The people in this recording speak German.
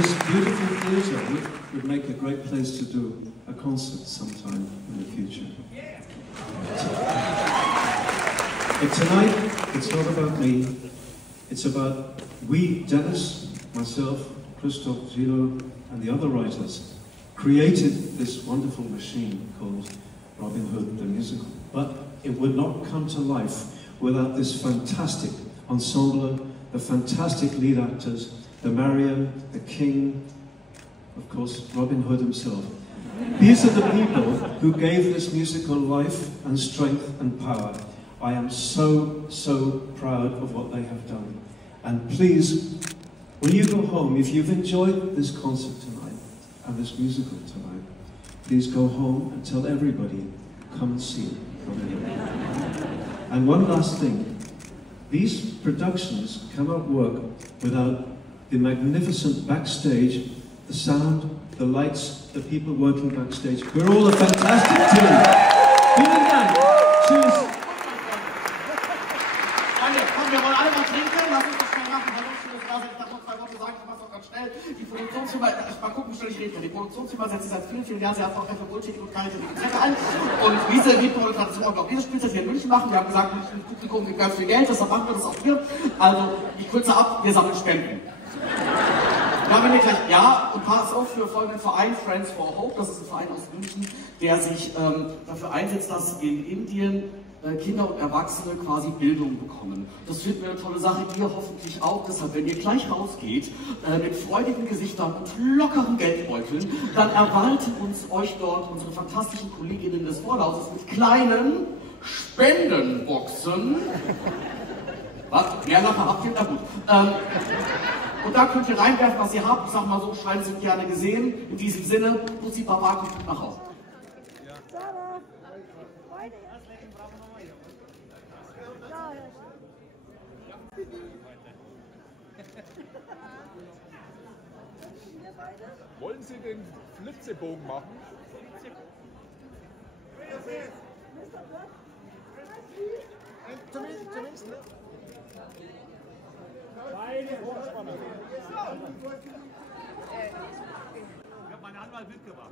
this beautiful theatre would make a great place to do a concert sometime in the future. But tonight, it's not about me. It's about we, Dennis, myself, Christoph, Gino, and the other writers, created this wonderful machine called Robin Hood the Musical. But it would not come to life without this fantastic ensemble, the fantastic lead actors, the Marion, the King, of course, Robin Hood himself. These are the people who gave this musical life and strength and power. I am so, so proud of what they have done. And please, when you go home, if you've enjoyed this concert tonight and this musical tonight, please go home and tell everybody, come and see it. And one last thing, these productions cannot work without the magnificent backstage, the sound, the lights, the people working backstage. We're all a fantastic team. Vielen Dank. Tschüss. Wir wollen alle mal trinken, lass uns das schnell machen. Hallo, schön, dass du da seid. Ich darf noch 2 Worte sagen, ich mach's auch ganz schnell. Die Produktionsfirma, mal gucken, wie schnell ich rede. Die Produktionsfirma setzt sich seit vielen, vielen Jahren sehr erfolgreich für Bullshit und keine Getränke an. Und diese Liedproduktion auch dieses Spielzeit hier in München machen. Wir haben gesagt, München Publikum gibt ganz viel Geld, deshalb machen wir das auch hier. Also, ich kürze ab, wir sammeln Spenden. Da haben wir gleich, ja, und pass auf für folgenden Verein, Friends for Hope. Das ist ein Verein aus München, der sich dafür einsetzt, dass in Indien Kinder und Erwachsene quasi Bildung bekommen. Das finden wir eine tolle Sache, ihr hoffentlich auch. Deshalb, wenn ihr gleich rausgeht, mit freudigen Gesichtern und lockeren Geldbeuteln, dann erwarten euch dort unsere fantastischen Kolleginnen des Vorlauses mit kleinen Spendenboxen. Was? Mehr nachher habt ihr? Na gut. Und da könnt ihr reinwerfen, was ihr habt. Ich sag mal so, Scheine sind gerne gesehen. In diesem Sinne, Bussi Baba, kommt nach Hause. Wollen Sie den Flitzebogen machen? Zumindest, ne? Beide Hochspanner. Ich habe meinen Anwalt mitgebracht.